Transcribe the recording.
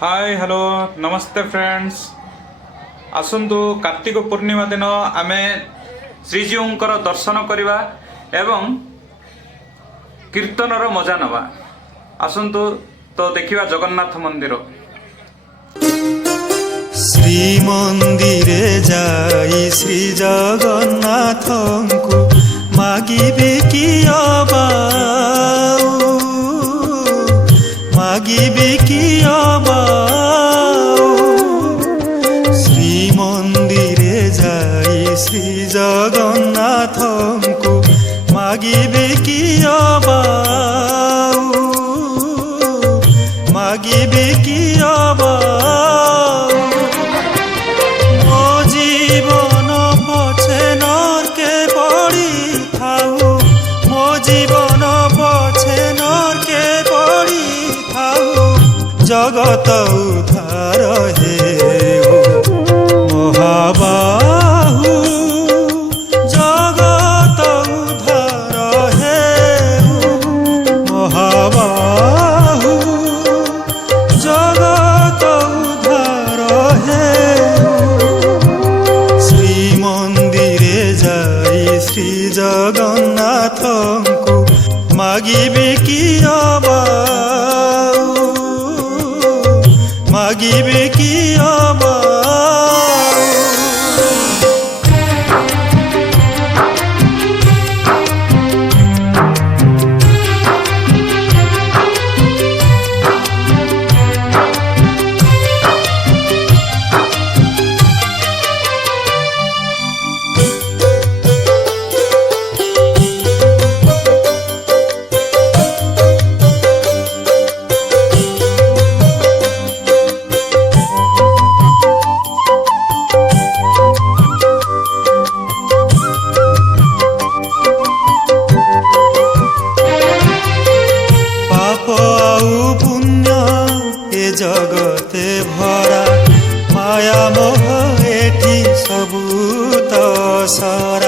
Hi hello नमस्ते friends. आसंतु Kartik Purnima दिन आमे श्रीजीउंकर दर्शन करवा एवं कीर्तनर मजा नवा। आसंतु तो देखिवा जगन्नाथ मंदिर। श्रीमंदिरे जाई श्री जगन्नाथंकु मागिबे कि अबाऊ मागिबे कि अबाऊ श्रीमंदिरे जाई श्री जगन्नाथंकु मागिबे कि अबाऊ मागिबे कि अबाऊ मो जीवन पछे नरके पड़ी थाऊ मो जीवन पछे नरके पड़ी थाऊ जगत उद्धार हेउ महाबाहु जगत उद्धार हेउ महाबाहु जगत उद्धार हेउ श्रीमंदिरे जाई श्री जगन्नाथंकु मागिबे कि अबाऊ मागिबे कि अबाऊ। जगते भरा माया मोह एठी सबूत सरा